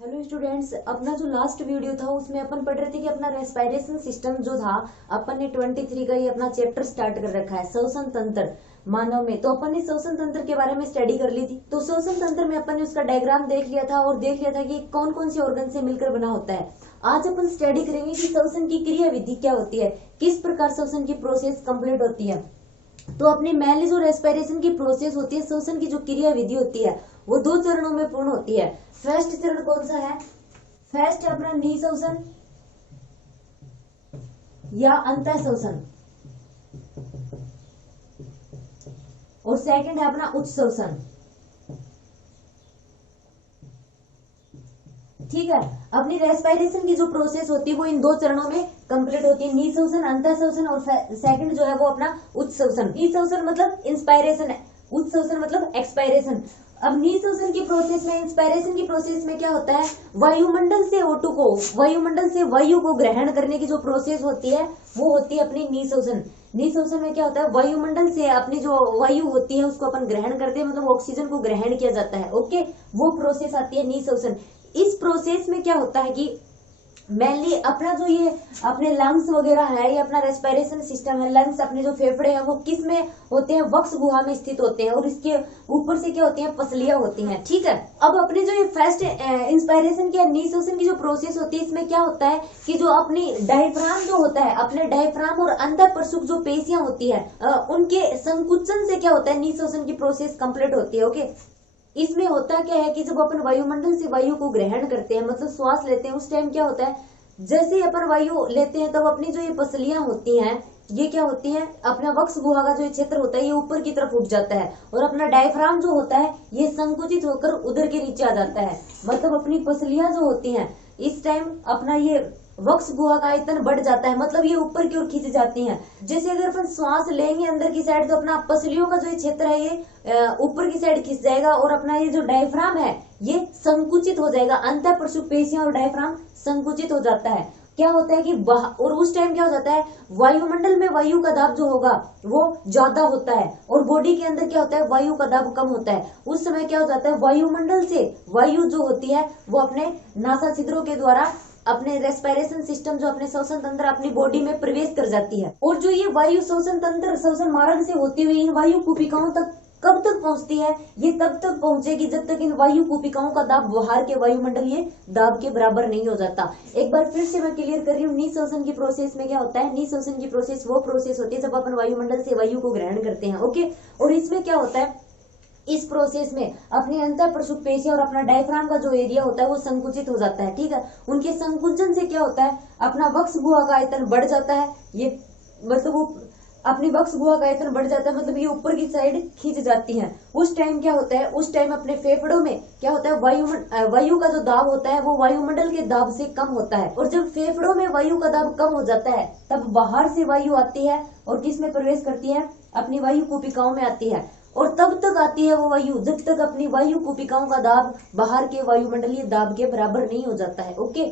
Hello students, अपना जो last video था उसमें अपन पढ़ रहे थे कि अपना रेस्पिरेशन सिस्टम जो था अपन ने 23 का ये अपना चैप्टर स्टार्ट कर रखा है, श्वसन तंत्र मानव में। तो अपन ने श्वसन तंत्र के बारे में स्टडी कर ली थी। तो श्वसन तंत्र में अपन ने उसका डायग्राम देख लिया था और देख लिया था कि कौन कौन से ऑर्गन से मिलकर बना होता है। आज अपन स्टडी करेंगे कि श्वसन की क्रिया विधि क्या होती है, किस प्रकार श्वसन की प्रोसेस कंप्लीट होती है। तो अपनी मेनली जो रेस्पिरेशन की प्रोसेस होती है, श्वसन की जो क्रिया विधि होती है, वो 2 चरणों में पूर्ण होती है। फर्स्ट चरण कौन सा है? फर्स्ट है अपना निःश्वसन या अंतःश्वसन, और सेकंड है अपना उच्चश्वसन। ठीक है, अपनी रेस्पिरेशन की जो प्रोसेस होती है वो इन 2 चरणों में कंप्लीट होती है, निःश्वसन, अंतःश्वसन, और सेकंड जो है वो अपना उच्चश्वसन। निःश्वसन मतलब इंस्पायरेशन है, उच्चश्वसन मतलब एक्सपायरेशन। अब निःश्वसन की प्रोसेस में, इंस्पायरेशन की प्रोसेस में क्या होता है, वायुमंडल से O2 को, वायुमंडल से वायु को ग्रहण करने की जो प्रोसेस होती है वो होती है अपनी निःश्वसन। निःश्वसन में क्या होता है, वायुमंडल से अपनी जो वायु होती है उसको अपन ग्रहण करते हैं, मतलब ऑक्सीजन को ग्रहण किया जाता है। ओके, वो प्रोसेस आती है निःश्वसन। इस प्रोसेस में क्या होता है कि मेनली अपना जो ये अपने लंग्स वगैरह है, ये अपना रेस्पिरेशन सिस्टम है, लंग्स अपने जो फेफड़े हैं वो किस में होते हैं, वक्ष गुहा में स्थित होते हैं, और इसके ऊपर से क्या होती हैं, पसलियां होती हैं। ठीक है, अब अपने जो ये फर्स्ट इंस्पायरेशन की निःश्वसन की जो प्रोसेस होती है, इसमें क्या होता है कि जो अपनी डायफ्राम जो होता है, अपने डायफ्राम और अंदर परसुक जो पेशियां होती है, उनके संकुचन से क्या होता है, निःश्वसन की प्रोसेस कंप्लीट होती है। ओके, इसमें होता क्या है कि जब अपन वायुमंडल से वायु को ग्रहण करते हैं, मतलब श्वास लेते हैं, उस टाइम क्या होता है, जैसे ही अपन वायु लेते हैं तब अपनी जो ये पसलियां होती हैं, ये क्या होती हैं, अपना वक्ष गुहा का जो क्षेत्र होता है ये ऊपर की तरफ उठ जाता है, और अपना डायफ्राम जो होता है ये संकुचित होकर उधर के नीचे आ जाता है। मतलब अपनी पसलियां जो होती हैं इस टाइम अपना ये वक्ष गुहा का आयतन बढ़ जाता है, मतलब ये ऊपर की ओर खींच जाती हैं। जैसे अगर अपन श्वास लेंगे अंदर की साइड तो अपना पसलियों का जो क्षेत्र है ये ऊपर की साइड खींच जाएगा, और अपना ये जो डायफ्राम है ये संकुचित हो जाएगा, अंतः परसुक पेशियां और डायफ्राम संकुचित हो जाता है। क्या होता है कि और उस टाइम क्या हो जाता है, वायुमंडल में वायु का दाब जो होगा वो ज्यादा होता है, और बॉडी के अंदर क्या होता है, वायु का दाब कम होता है। उस समय क्या हो जाता है, वायुमंडल से वायु जो होती है वो अपने नासा छिद्रों के द्वारा अपने रेस्पिरेशन सिस्टम जो अपने श्वसन तंत्र अपनी बॉडी में प्रवेश कर जाती है। और जो ये वायु श्वसन तंत्र श्वसन मार्ग से होती हुई इन वायु कूपिकाओं तक कब तक पहुंचती है, ये तब तक पहुंचेगी जब तक इन वायु कूपिकाओं का दाब बाहर के वायुमंडल ये दाब के बराबर नहीं हो जाता। एक बार फिर से मैं क्लियर कर रही हूँ, निःश्वसन की प्रोसेस में क्या होता है, निःश्वसन की प्रोसेस वो प्रोसेस होती है जब अपन वायुमंडल से वायु को ग्रहण करते हैं। ओके, और इसमें क्या होता है, इस प्रोसेस में अपनी अंतर परसुक पेशियां और अपना डायफ्राम का जो एरिया होता है वो संकुचित हो जाता है। ठीक है, उनके संकुचन से क्या होता है, अपना वक्ष गुहा का आयतन बढ़ जाता है, ये मतलब वो अपनी वक्ष गुहा का आयतन बढ़ जाता है, मतलब ये ऊपर की साइड खींच जाती हैं। उस टाइम क्या होता है, उस टाइम अपने फेफड़ों में क्या होता है, वायु का जो दाब होता है वो वायुमंडल के दाब से कम होता है, और जब फेफड़ों में वायु का दाब कम हो जाता है तब बाहर से वायु आती है और किस में प्रवेश करती है, अपनी वायु कूपिकाओं में आती है। और तब तक आती है वो वायु जब तक अपनी वायु कूपिकाओं का दाब बाहर के वायुमंडलीय दाब के बराबर नहीं हो जाता है। ओके,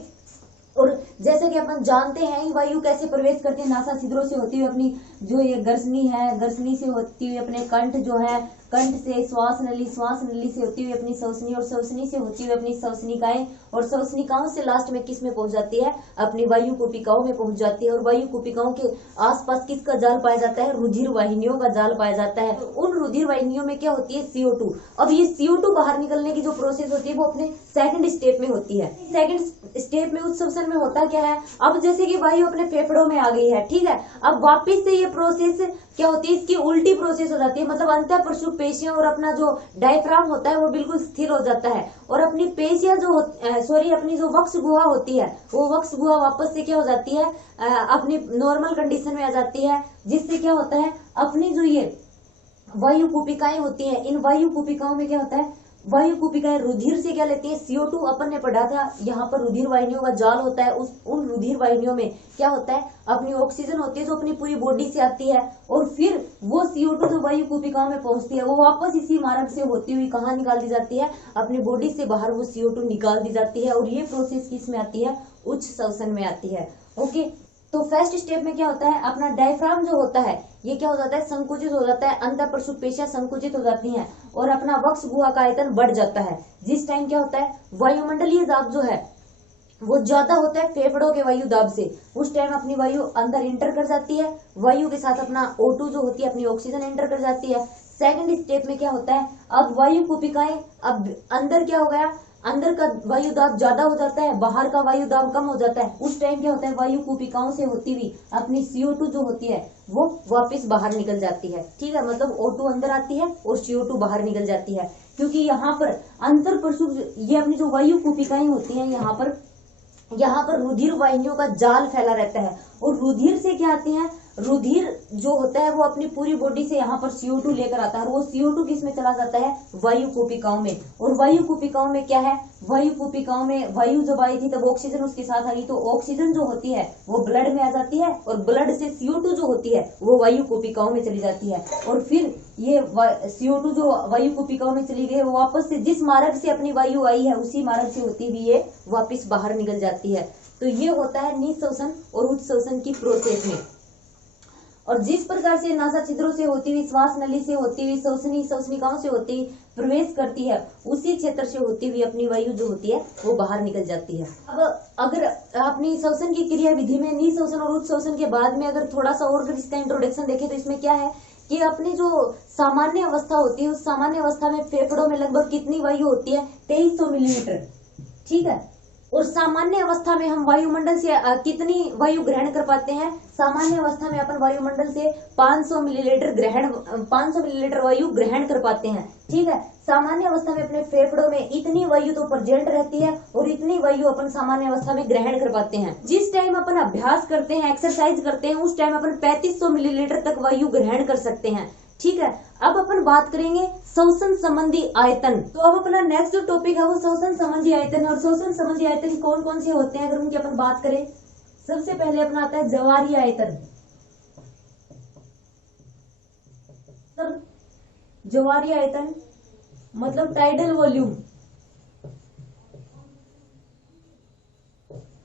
और जैसे कि अपन जानते हैं ये वायु कैसे प्रवेश करती है, नासा छिद्रों से होती हुई अपनी जो ये गर्सनी है, गर्सनी से होती हुई अपने कंठ जो है, कंठ से श्वास नली, श्वास नली से होती हुई अपनी श्वसनी, और श्वसनी से होती हुई अपनी श्वसनिकाएं, और श्वसनिकाओं से लास्ट में किस में पहुंच जाती है, अपनी वायु कूपिकाओं में पहुंच जाती है। और वायु कूपिकाओं के आसपास किसका जाल पाया जाता है, रुधिर वाहिनियों का जाल पाया जाता है। उन रुधिर वाहिनियों में क्या होती है, CO2। अब ये CO2 बाहर निकलने की जो प्रोसेस होती है वो अपने सेकंड स्टेप में होती है। सेकंड स्टेप में उच्चश्वसन में होता क्या है, अब जैसे कि वायु अपने फेफड़ों में आ गई है, ठीक है, अब वापिस से ये प्रोसेस क्या होती है, इसकी उल्टी प्रोसेस हो जाती है, मतलब अंतः परसुक पेशियां और अपना जो डायफ्राम होता है वो बिल्कुल स्थिर हो जाता है, और अपनी पेशियां जो अपनी जो वक्ष गुहा होती है वो वक्ष गुहा वापस से क्या हो जाती है, अपनी नॉर्मल कंडीशन में आ जाती है, जिससे क्या होता है, अपनी जो ये वायु कूपिकाएं होती हैं, इन वायु कूपिकाओं में क्या होता है, वायु कूपिकाएं रुधिर से क्या लेती है, CO2। अपन ने पढ़ा था यहाँ पर रुधिर वाहिनियों का जाल होता है, उन रुधिर वाहिनियों में क्या होता है, अपनी ऑक्सीजन होती है जो अपनी पूरी बॉडी से आती है, और फिर वो CO2 जो वायु कूपिकाओं में पहुंचती है वो वापस इसी मार्ग से होती हुई कहाँ निकाल दी जाती है, अपनी बॉडी से बाहर वो CO2 निकाल दी जाती है, और ये प्रोसेस किस में आती है, उच्च श्वसन में आती है। ओके, तो फर्स्ट स्टेप में क्या होता है, अपना डायफ्राम जो होता है ये क्या हो जाता है, संकुचित हो जाता है, अंतर प्रसुपेशियां संकुचित हो जाती हैं और अपना वक्ष गुहा का आयतन बढ़ जाता है। जिस टाइम क्या होता है, वायुमंडलीय दाब जो है वो ज्यादा होता है फेफड़ों के वायु दाब से, उस टाइम अपनी वायु अंदर इंटर कर जाती है, वायु के साथ अपना O2 जो होती है अपनी ऑक्सीजन इंटर कर जाती है। सेकंड स्टेप में क्या होता है, अब वायु कुपिकाएं, अब अंदर क्या हो गया, अंदर का वायु दाब ज्यादा हो जाता है, बाहर का वायु दाब कम हो जाता है। उस टाइम क्या होता है, वायु कुपिकाओं से होती हुई अपनी CO2 जो होती है वो वापस बाहर निकल जाती है। ठीक है, मतलब O2 अंदर आती है और CO2 बाहर निकल जाती है, क्योंकि यहाँ पर अंतर प्रसुप, ये अपनी जो वायु कुपिकाएं होती है यहाँ पर रुधिर वाहिनियों का जाल फैला रहता है और रुधिर से क्या आती है, रुधिर जो होता है वो अपनी पूरी बॉडी से यहाँ पर CO2 लेकर आता है और वो CO2 किस में चला जाता है, वायु कुपिकाओं में। और वायु कुपिकाओं में क्या है, वायु कुपिकाओं में वायु जब आई थी तब ऑक्सीजन उसके साथ आई, तो ऑक्सीजन जो होती है वो ब्लड में आ जाती है और ब्लड से CO2 जो होती है वो वायु कुपिकाओं में चली जाती है और फिर ये CO2 जो वायु कुपिकाओं में चली गई वो वापस से जिस मार्ग से अपनी वायु आई है उसी मार्ग से होती हुई ये वापस बाहर निकल जाती है। तो ये होता है निःश्वसन और उच्च श्वसन की प्रोसेस में। और जिस प्रकार से नासा छिद्रों से होती हुई, श्वास नली से होती हुई, श्वसनिकाओं से होती हुई प्रवेश करती है, उसी क्षेत्र से होती हुई अपनी वायु जो होती है वो बाहर निकल जाती है। अब अगर अपनी श्वसन की क्रिया विधि में निःश्वसन और उच्च श्वसन के बाद में अगर थोड़ा सा और इसका इंट्रोडक्शन देखें तो इसमें क्या है कि अपनी जो सामान्य अवस्था होती है उस सामान्य अवस्था में फेफड़ों में लगभग कितनी वायु होती है, 2300 मिलीलीटर। ठीक है, और सामान्य अवस्था में हम वायुमंडल से कितनी वायु ग्रहण कर पाते हैं, सामान्य अवस्था में अपन वायुमंडल से 500 मिलीलीटर वायु ग्रहण कर पाते हैं। ठीक है, सामान्य अवस्था में अपने फेफड़ों में इतनी वायु तो प्रेजेंट रहती है और इतनी वायु अपन सामान्य अवस्था में ग्रहण कर पाते हैं। जिस टाइम अपन अभ्यास करते हैं, एक्सरसाइज करते हैं, उस टाइम अपन 3500 मिलीलीटर तक वायु ग्रहण कर सकते हैं। ठीक है, अब अपन बात करेंगे श्वसन संबंधी आयतन। तो अब अपना नेक्स्ट जो टॉपिक है वो श्वसन संबंधी आयतन है। और श्वसन संबंधी आयतन कौन कौन से होते हैं अगर उनकी अपन बात करें, सबसे पहले अपना आता है ज्वारीय आयतन। ज्वारीय आयतन मतलब टाइडल वॉल्यूम,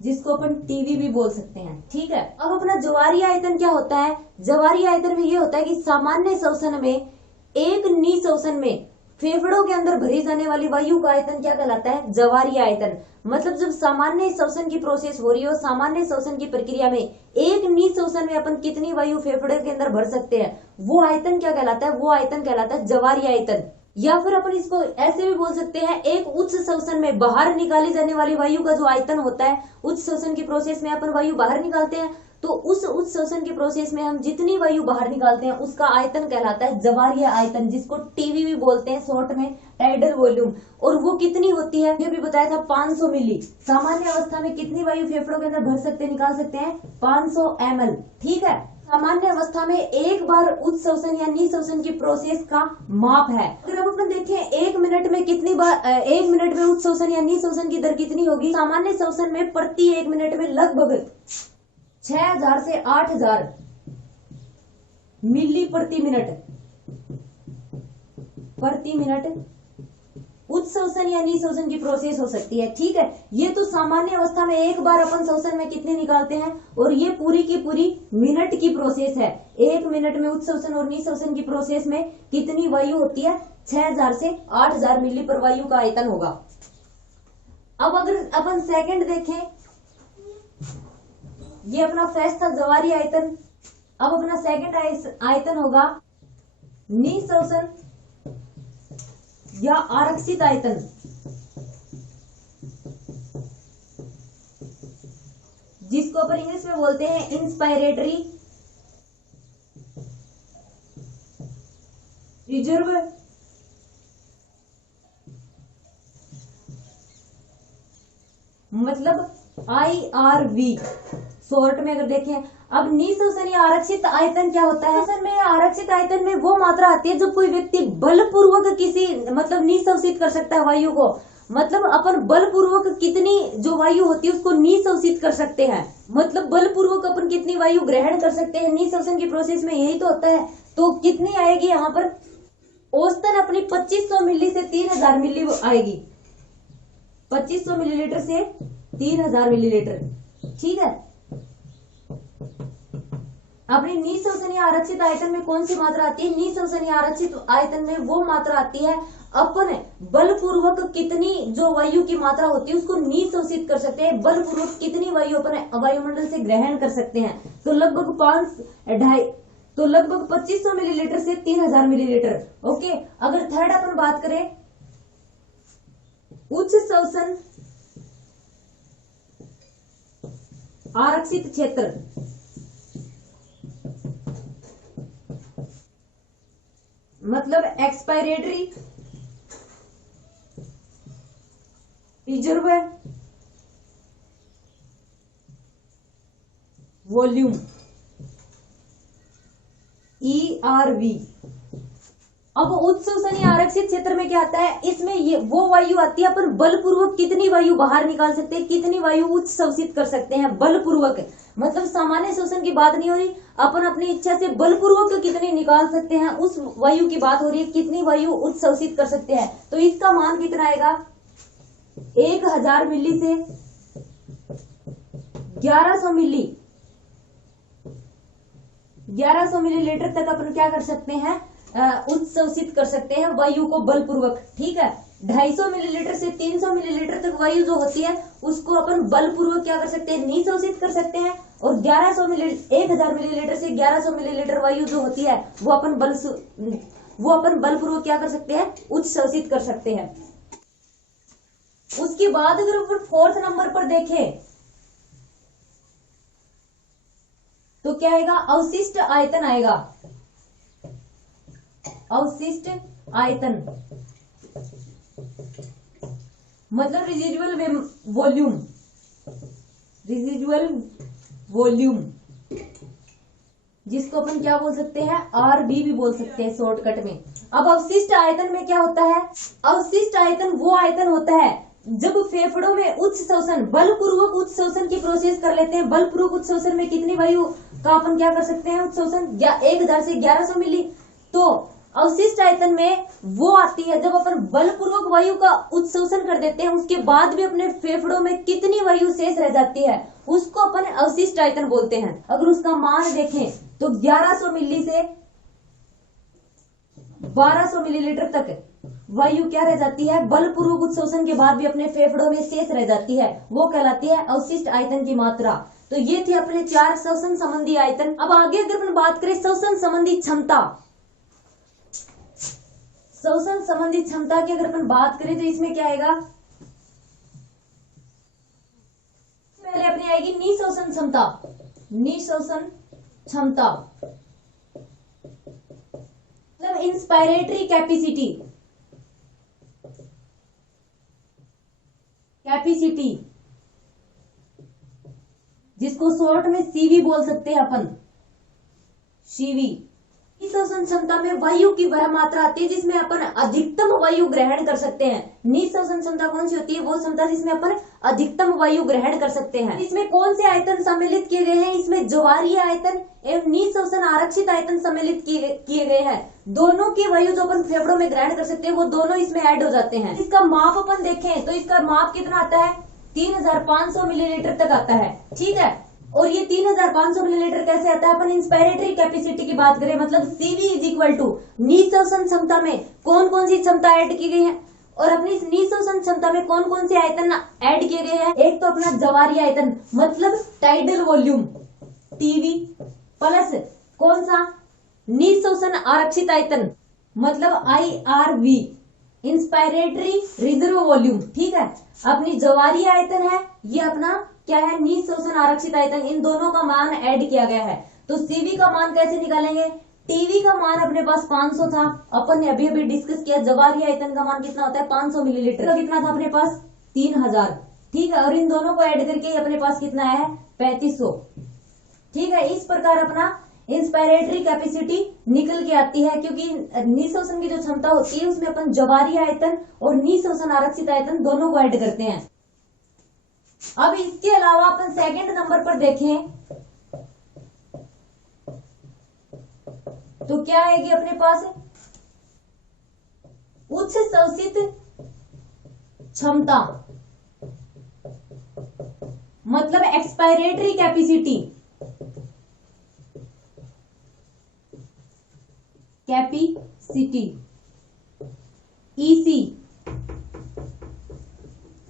जिसको अपन टीवी भी बोल सकते हैं। ठीक है, अब अपना ज्वारीय आयतन क्या होता है, ज्वारीय आयतन में ये होता है कि सामान्य श्वसन में एक निःश्वसन में फेफड़ों के अंदर भरी जाने वाली वायु का आयतन क्या कहलाता है, ज्वारीय आयतन। मतलब जब सामान्य श्वसन की प्रोसेस हो रही हो, सामान्य श्वसन की प्रक्रिया में एक निःश्वसन में अपन कितनी वायु फेफड़े के अंदर भर सकते हैं, वो आयतन क्या कहलाता है, वो आयतन कहलाता है ज्वारीय आयतन। या फिर अपन इसको ऐसे भी बोल सकते हैं, एक उच्च श्वसन में बाहर निकाली जाने वाली वायु का जो आयतन होता है, उच्च श्वसन की प्रोसेस में अपन वायु बाहर निकालते हैं, तो उस उच्च श्वसन की प्रोसेस में हम जितनी वायु बाहर निकालते हैं उसका आयतन कहलाता है ज्वारीय आयतन, जिसको टीवी भी बोलते हैं शॉर्ट में, टाइडल वॉल्यूम। और वो कितनी होती है, ये भी बताया था 500 मिली। सामान्य अवस्था में कितनी वायु फेफड़ों के अंदर भर सकते निकाल सकते हैं, 500 ml। ठीक है, सामान्य अवस्था में एक बार उच्च श्वसन या निःश्वसन की प्रोसेस का माप है। अगर अब अपन देखें एक मिनट में कितनी बार, एक मिनट में उच्च श्वसन या निःश्वसन की दर कितनी होगी, सामान्य श्वसन में प्रति एक मिनट में लगभग 6000 से 8000 मिली प्रति मिनट उच्च श्वसन या निःश्वसन की प्रोसेस हो सकती है। ठीक है, ये तो सामान्य अवस्था में एक बार अपन श्वसन में कितने निकालते हैं, और ये पूरी की पूरी मिनट की प्रोसेस है। एक मिनट में उच्च श्वसन और निःश्वसन की प्रोसेस में कितनी वायु होती है, 6000 से 8000 मिली पर वायु का आयतन होगा। अब अगर अपन सेकंड देखें, ये अपना फर्स्ट था ज्वारीय आयतन। अब अपना सेकंड आयतन होगा निःश्वसन या आरक्षित आयतन। जिसको अपन इंग्लिश में बोलते हैं इंस्पायरेटरी रिजर्व मतलब IRV शॉर्ट में अगर देखें। अब निःश्वसन या आरक्षित आयतन क्या होता है, श्वसन में आरक्षित आयतन में वो मात्रा आती है जब कोई व्यक्ति बलपूर्वक किसी मतलब निःश्वसित कर सकता है वायु को। मतलब अपन बलपूर्वक कितनी जो वायु होती है उसको निःश्वसित कर सकते हैं, मतलब बलपूर्वक अपन कितनी वायु ग्रहण कर सकते हैं निःश्वसन की प्रोसेस में, यही तो होता है। तो कितनी आएगी यहाँ पर, औसतन अपनी 2500 मिली से 3000 मिली आएगी, 2500 मिलीलीटर से 3000 मिलीलीटर। ठीक है, अपनी निःशोषणीय आरक्षित आयतन में कौन सी मात्रा आती है? निःशोषणीय आरक्षित आयतन में वो मात्रा आती है अपन बलपूर्वक कितनी जो वायु की मात्रा होती है उसको निःशोषित कर सकते हैं, बलपूर्वक कितनी वायु अपन वायुमंडल से ग्रहण कर सकते हैं। तो लगभग 2500 मिलीलीटर से 3000 मिलीलीटर। ओके, अगर थर्ड अपन बात करें उच्च शोषण आरक्षित क्षेत्र, मतलब एक्सपायरेटरी रिजर्व वॉल्यूम ERV। अब उच्च शोषणीय आरक्षित क्षेत्र में क्या आता है? इसमें ये वो वायु आती है अपन बलपूर्वक कितनी वायु बाहर निकाल सकते हैं, कितनी वायु उच्च शोषित कर सकते हैं बलपूर्वक। मतलब सामान्य शोषण की बात नहीं हो रही, अपन अपनी इच्छा से बलपूर्वक कितनी निकाल सकते हैं उस वायु की बात हो रही है, कितनी वायु उच्च शोषित कर सकते हैं। तो इसका मान कितना आएगा? 1000 मिली से 1100 मिली 1100 मिलीलीटर तक अपन क्या कर सकते हैं? उच्च शोषित कर सकते हैं वायु को बलपूर्वक। ठीक है, 250 मिलीलीटर से 300 मिलीलीटर तक वायु जो होती है उसको अपन बलपूर्वक क्या कर सकते हैं? निःशोषित कर सकते हैं। और 1000 मिलीलीटर से 1100 मिलीलीटर वायु जो होती है वो अपन बलपूर्वक क्या कर सकते हैं? उच्च शोषित कर सकते हैं। उसके बाद अगर अपन फोर्थ नंबर पर देखें तो क्या आएगा? अवशिष्ट आयतन आएगा। अवशिष्ट आयतन मतलब रिजिडुअल वॉल्यूम, रिजिडुअल वॉल्यूम जिसको अपन क्या बोल सकते हैं? RV भी बोल सकते हैं शॉर्टकट में। अब अवशिष्ट आयतन में क्या होता है? अवशिष्ट आयतन वो आयतन होता है जब फेफड़ों में उच्च शोषण, बलपूर्वक उच्च शोषण की प्रोसेस कर लेते हैं। बलपूर्वक उच्च शोषण में कितनी वायु का अपन क्या कर सकते हैं? उच्च शोषण 1000 से 1100 मिली। तो अवशिष्ट आयतन में वो आती है जब अपन बलपूर्वक वायु का उच्च शोषण कर देते हैं, उसके बाद भी अपने फेफड़ों में कितनी वायु शेष रह जाती है उसको अपन अवशिष्ट आयतन बोलते हैं। अगर उसका मान देखें तो 1100 मिली से 1200 मिलीलीटर तक वायु क्या रह जाती है? बलपूर्वक उच्च शोषण के बाद भी अपने फेफड़ों में शेष रह जाती है, वो कहलाती है अवशिष्ट आयतन की मात्रा। तो ये थे अपने 4 शोषण संबंधी आयतन। अब आगे अगर अपन बात करें शोषण संबंधी क्षमता, शोषण संबंधी क्षमता की अगर अपन बात करें तो इसमें क्या आएगा? पहले अपनी आएगी निःशोषण क्षमता। निःशोषण क्षमता मतलब इंस्पायरेटरी कैपेसिटी, कैपेसिटी जिसको शॉर्ट में CV बोल सकते हैं अपन, CV। निःशोषण क्षमता में वायु की वह मात्रा आती है जिसमें अपन अधिकतम वायु ग्रहण कर सकते हैं। निःशोषण क्षमता कौन सी होती है? वो क्षमता जिसमें अपन अधिकतम वायु ग्रहण कर सकते हैं। इसमें कौन से आयतन सम्मिलित किए गए हैं? इसमें ज्वारीय आयतन एवं निःशोषण आरक्षित आयतन सम्मिलित किए गए हैं। दोनों की वायु जो अपन फेफड़ों में ग्रहण कर सकते हैं वो दोनों इसमें ऐड हो जाते हैं। इसका माप अपन देखें तो इसका माप कितना आता है? 3500 मिलीलीटर तक आता है। ठीक है, और ये 3500 मिलीलीटर कैसे आता है? अपन इंस्पायरेटरी कैपेसिटी की बात करें, मतलब CV इज इक्वल टू निःशोषण क्षमता में कौन कौन सी क्षमता ऐड की गई है और अपनी इस निःशोषण क्षमता में कौन कौन से आयतन ऐड किए गए हैं। एक तो अपना ज्वारीय आयतन मतलब टाइडल वॉल्यूम TV, प्लस कौन सा? निःशोषण आरक्षित आयतन मतलब IRV, इंस्पायरेटरी रिजर्व वॉल्यूम। ठीक है, अपनी ज्वारीय आयतन है, ये अपना क्या है? निःशोषण आरक्षित आयतन। इन दोनों का मान ऐड किया गया है। तो CV का मान कैसे निकालेंगे? TV का मान अपने पास 500 था, अपन ने अभी अभी डिस्कस किया। ज्वारीय आयतन का मान कितना होता है? 500 मिलीलीटर का कितना था अपने पास? 3000। ठीक है, और इन दोनों को ऐड करके अपने पास कितना है? 3500। ठीक है, इस प्रकार अपना इंस्पायरेटरी कैपेसिटी निकल के आती है, क्योंकि निःशोषण की जो क्षमता होती है उसमें अपन ज्वारीय आयतन और निःशोषण आरक्षित आयतन दोनों को ऐड करते हैं। अब इसके अलावा अपन सेकंड नंबर पर देखें तो क्या आएगी अपने पास? उच्च शोषित क्षमता मतलब एक्सपायरेटरी कैपेसिटी। कैपेसिटी। ईसी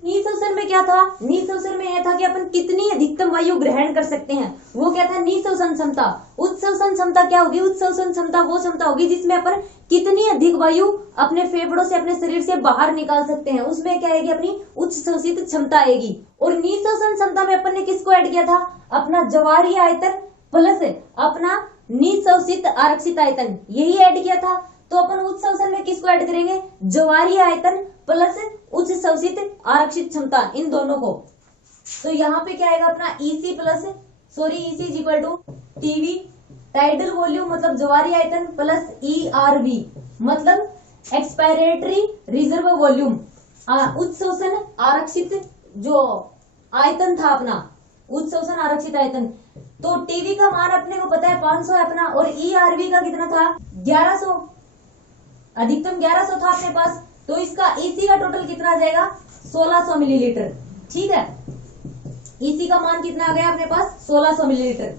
निःश्वसन में क्या था? निःश्वसन में यह था कि अपन कितनी अधिकतम वायु ग्रहण कर सकते हैं, वो क्या था? निःश्वसन क्षमता। उच्चश्वसन क्षमता क्या होगी? उच्चश्वसन क्षमता वो क्षमता होगी जिसमें अपन कितनी अधिक वायु अपने फेफड़ों से, अपने शरीर से बाहर निकाल सकते हैं, उसमें क्या आएगी? अपनी उच्च शोषित क्षमता आएगी। और निःश्वसन क्षमता में अपन ने किसको ऐड किया था? अपना ज्वारीय आयतन प्लस अपना निःशोषित आरक्षित आयतन, यही ऐड किया था। तो अपन उच्च शोषण में किसको ऐड करेंगे? ज्वारीय आयतन प्लस उच्च शोषित आरक्षित क्षमता, इन दोनों को। तो यहाँ पे क्या आएगा? अपना EC EC is equal to TV tidal volume मतलब ज्वारीय आयतन प्लस ईआरवी मतलब एक्सपायरेटरी रिजर्व वॉल्यूम, उच्च शोषण आरक्षित जो आयतन था अपना, उच्च शोषण आरक्षित आयतन। तो टीवी का मान अपने को पता है 500 है अपना, और ईआरवी का कितना था? 1100, अधिकतम 1100 था अपने पास। तो इसका ईसी का टोटल कितना आ जाएगा? 1600 मिलीलीटर। ठीक है, ईसी का मान कितना आ गया अपने पास? 1600 मिलीलीटर।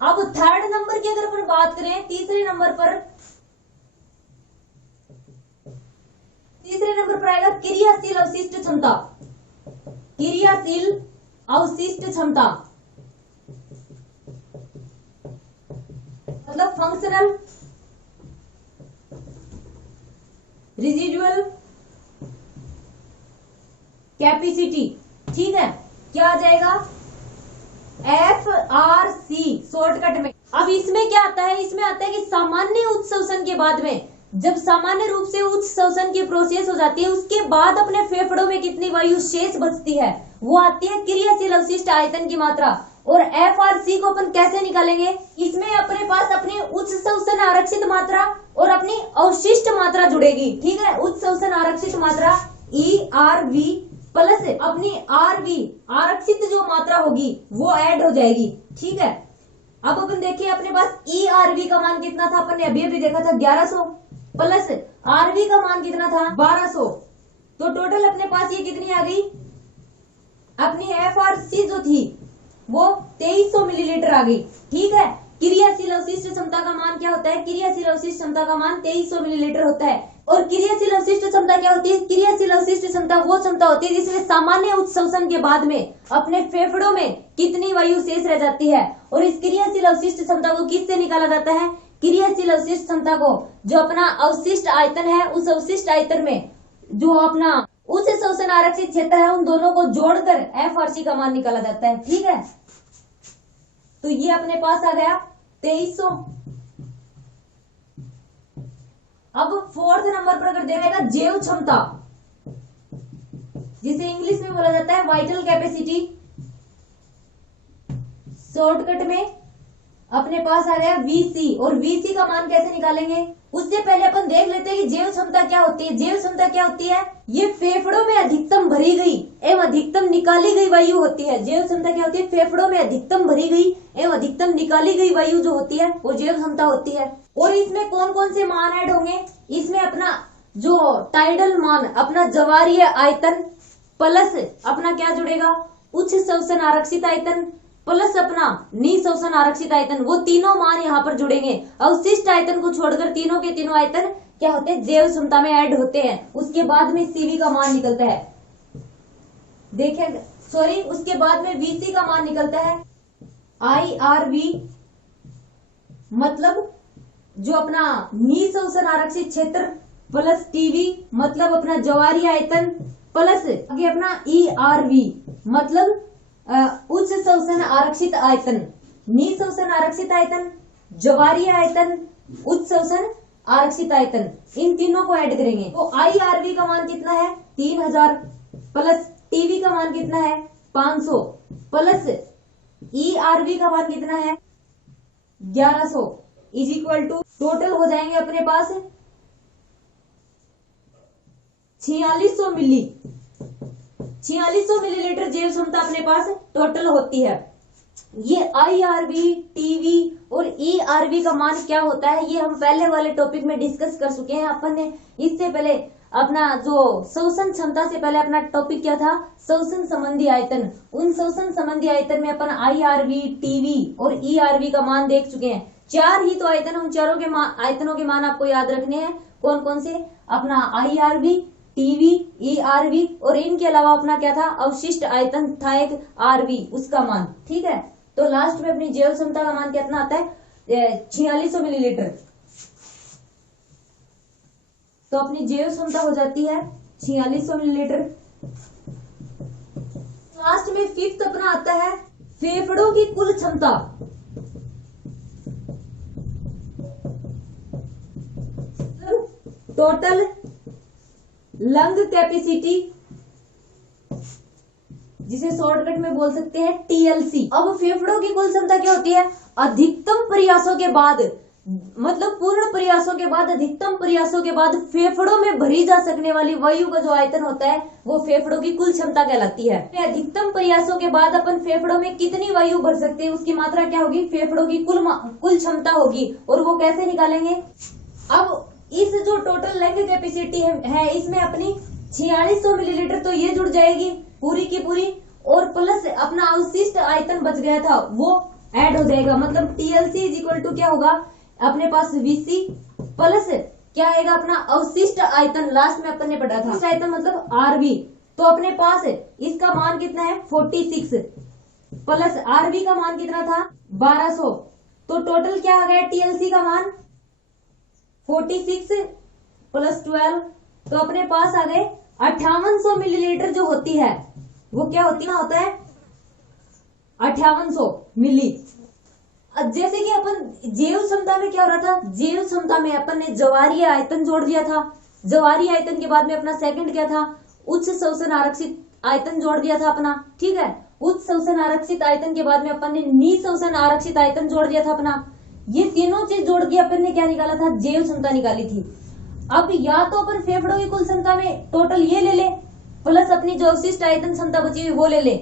अब थर्ड नंबर की अगर अपन बात करें, तीसरे नंबर पर आएगा क्रियाशील अवशिष्ट क्षमता। क्रियाशील अवशिष्ट क्षमता मतलब फंक्शनल रेजिडुअल कैपेसिटी। ठीक है, क्या आ जाएगा? FRC शॉर्टकट में। अब इसमें क्या आता है? इसमें आता है कि सामान्य उच्च शोषण के बाद में, जब सामान्य रूप से उच्च शोषण की प्रोसेस हो जाती है, उसके बाद अपने फेफड़ों में कितनी वायु शेष बचती है, वो आती है क्रियाशील अवशिष्ट आयतन की मात्रा। और FRC को अपन कैसे निकालेंगे? इसमें अपने पास अपनी उच्च शोषण आरक्षित मात्रा और अपनी अवशिष्ट मात्रा जुड़ेगी। ठीक है, उच्च शोषण आरक्षित मात्रा ERV प्लस अपनी RV आरक्षित जो मात्रा होगी वो ऐड हो जाएगी। ठीक है, अब अपन देखिए अपने पास ERV का मान कितना था? अपन ने अभी अभी देखा था 1100 प्लस RV का मान कितना था? 1200। तो टोटल अपने पास ये कितनी आ गई? अपनी FRC जो थी वो 2300 मिलीलीटर आ गई। ठीक है, क्रियाशील अवशिष्ट क्षमता का मान क्या होता है? क्रियाशील अवशिष्ट क्षमता का मान 2300 मिलीलीटर होता है। और क्रियाशील अवशिष्ट क्षमता क्या होती है? क्रियाशील अवशिष्ट क्षमता वो क्षमता होती है जिसमें सामान्य उच्च शोषण के बाद में अपने फेफड़ों में कितनी वायु शेष रह जाती है। और इस क्रियाशील अवशिष्ट क्षमता को किससे निकाला जाता है? क्रियाशील अवशिष्ट क्षमता को जो अपना अवशिष्ट आयतन है, उस अवशिष्ट आयतन में जो अपना उच्च शोषण आरक्षित क्षेत्र है, उन दोनों को जोड़कर FRC का मान निकाला जाता है। ठीक है, तो ये अपने पास आ गया 2300। अब फोर्थ नंबर पर अगर देखेगा जैव क्षमता, जिसे इंग्लिश में बोला जाता है वाइटल कैपेसिटी, शॉर्टकट में अपने पास आ गया VC। और VC का मान कैसे निकालेंगे? उससे पहले अपन देख लेते हैं कि जैव क्षमता क्या होती है। जैव क्षमता क्या होती है? ये फेफड़ों में अधिकतम भरी गई एवं अधिकतम निकाली गई वायु होती है। जैव क्षमता क्या होती है? फेफड़ों में अधिकतम भरी गई एवं अधिकतम निकाली गई वायु जो होती है वो जैव क्षमता होती है। और इसमें कौन कौन से मान ऐड होंगे? इसमें अपना जो टाइडल मान, अपना ज्वारीय आयतन प्लस अपना क्या जुड़ेगा? उच्च शोषण आरक्षित आयतन प्लस अपना निःशोषण आरक्षित आयतन, वो तीनों मान यहाँ पर जुड़ेंगे। अवशिष्ट आयतन को छोड़कर तीनों के तीनों आयतन क्या होते हैं? जैव क्षमता में ऐड होते हैं। उसके बाद में CV का मान निकलता है, देखें उसके बाद में VC का मान निकलता है। IRV मतलब जो अपना निःशोषण आरक्षित क्षेत्र प्लस TV मतलब अपना ज्वारीय आयतन प्लस आगे अपना ERV मतलब उच्च शोषण आरक्षित आयतन। निःशोषण आरक्षित आयतन, ज्वारीय आयतन, उच्च शोषण आरक्षित आयतन, इन तीनों को ऐड करेंगे। तो IRV का मान कितना है? 3000 प्लस TV का मान कितना है? 500 प्लस ERV का मान कितना है? 1100 इज इक्वल टू टोटल हो जाएंगे अपने पास 4600 मिलीलीटर जैव क्षमता अपने पास टोटल होती है। ये IRV, TV और ERV का मान क्या होता है ये हम पहले वाले टॉपिक में डिस्कस कर चुके हैं। अपन ने इससे पहले अपना जो शोषण क्षमता से पहले अपना टॉपिक क्या था? शोषण संबंधी आयतन। उन शोषण संबंधी आयतन में अपन IRV, TV और ERV का मान देख चुके हैं। 4 ही तो आयतन, उन चारों के आयतनों के मान आपको याद रखने हैं। कौन कौन से? अपना IRV, TV, ERV और इनके अलावा अपना क्या था? अवशिष्ट आयतन था एक RV, उसका मान। ठीक है, तो लास्ट में अपनी जैव क्षमता का मान कितना आता है? 4600 मिलीलीटर। तो अपनी जैव क्षमता हो जाती है 4600 मिलीलीटर। लास्ट में 5th अपना आता है फेफड़ों की कुल क्षमता। टोटल लंग कैपेसिटी, जिसे शॉर्टकट में बोल सकते हैं TLC। अब फेफड़ों की कुल क्षमता क्या होती है? अधिकतम प्रयासों के बाद, मतलब पूर्ण प्रयासों के बाद, अधिकतम प्रयासों के बाद फेफड़ों में भरी जा सकने वाली वायु का जो आयतन होता है वो फेफड़ों की कुल क्षमता कहलाती है। अधिकतम प्रयासों के बाद अपन फेफड़ों में कितनी वायु भर सकते हैं उसकी मात्रा क्या होगी? फेफड़ों की कुल क्षमता होगी। और वो कैसे निकालेंगे? अब इस जो टोटल लंग कैपेसिटी है इसमें अपनी 4600 मिलीलीटर तो ये जुड़ जाएगी पूरी की पूरी, और प्लस अपना अवशिष्ट आयतन बच गया था वो ऐड हो जाएगा। मतलब TLC इज इक्वल टू क्या होगा? अपने पास VC प्लस क्या आएगा? अपना अवशिष्ट आयतन। लास्ट में अपन ने पढ़ा था अवशिष्ट आयतन मतलब RV। तो अपने पास इसका मान कितना है? 46 प्लस RV का मान कितना था? 1200। तो टोटल क्या आ गया TLC का मान? 46 प्लस 12। तो अपने पास आ गए 5800 मिलीलीटर जो होती है वो क्या होती है? होता है 5800 मिली। जैसे कि अपन जैव क्षमता में क्या हो रहा था? जैव क्षमता में अपन ने जवारीय आयतन जोड़ दिया था। जवारीय आयतन के बाद में अपना सेकंड क्या था? उच्च शोषण आरक्षित आयतन जोड़ दिया था अपना। ठीक है, उच्च शोषण आरक्षित आयतन के बाद में अपन ने निशोषण आरक्षित आयतन जोड़ दिया था अपना। ये तीनों चीज जोड़ के अपन ने क्या निकाला था? जैव क्षमता निकाली थी। अब या तो अपन फेफड़ों की कुल क्षमता में टोटल ये ले ले प्लस अपनी जो अवशिष्ट आयतन क्षमता बची हुई वो ले ले,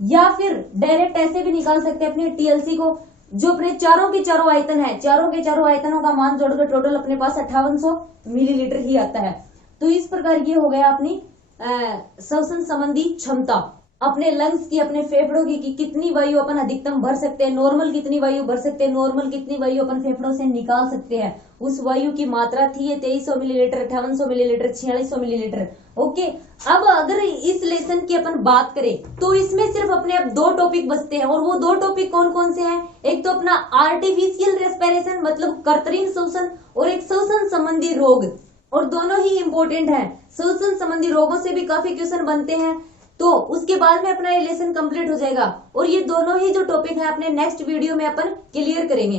या फिर डायरेक्ट ऐसे भी निकाल सकते हैं अपने TLC को, जो अपने चारों के चारों आयतन है, चारों के चारों आयतनों का मान जोड़कर टोटल अपने पास 5800 मिलीलीटर ही आता है। तो इस प्रकार ये हो गया अपनी श्वसन संबंधी क्षमता। अपने लंग्स की, अपने फेफड़ों की कि कितनी वायु अपन अधिकतम भर सकते हैं, नॉर्मल कितनी वायु भर सकते हैं, नॉर्मल कितनी वायु अपन फेफड़ों से निकाल सकते हैं, उस वायु की मात्रा थी 2300 मिलीलीटर, 5800 मिलीलीटर, 4600 मिलीलीटर। ओके, अब अगर इस लेसन की अपन बात करें तो इसमें सिर्फ अपने अब 2 टॉपिक बचते हैं, और वो 2 टॉपिक कौन कौन से हैं? एक तो अपना आर्टिफिशियल रेस्पिरेशन मतलब कृत्रिम श्वसन, और एक श्वसन संबंधी रोग, और दोनों ही इंपॉर्टेंट है। श्वसन संबंधी रोगों से भी काफी क्वेश्चन बनते हैं, तो उसके बाद में अपना ये लेसन कंप्लीट हो जाएगा, और ये दोनों ही जो टॉपिक है अपने नेक्स्ट वीडियो में अपन क्लियर करेंगे।